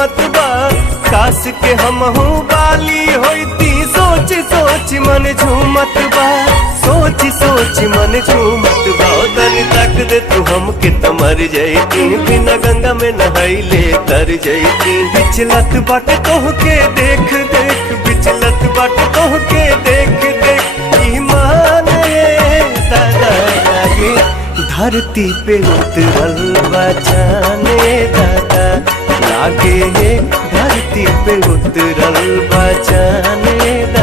झूमत बा। काश के हमहू बाली होती, सोच सोच मन झूमत बा। सोच सोच मन झूमत बा। तनी तक दे तू हमके त मर जैती, बिना गंगा में नहाइले तर जैती। बिचलत बाट तोहके देख देख, बिचलत बाट तोहके देख देख। ईमान दादा लागे धरती पे उतरल बा जाने दादा, लागे धरती पे उतरल बा जाने दादा।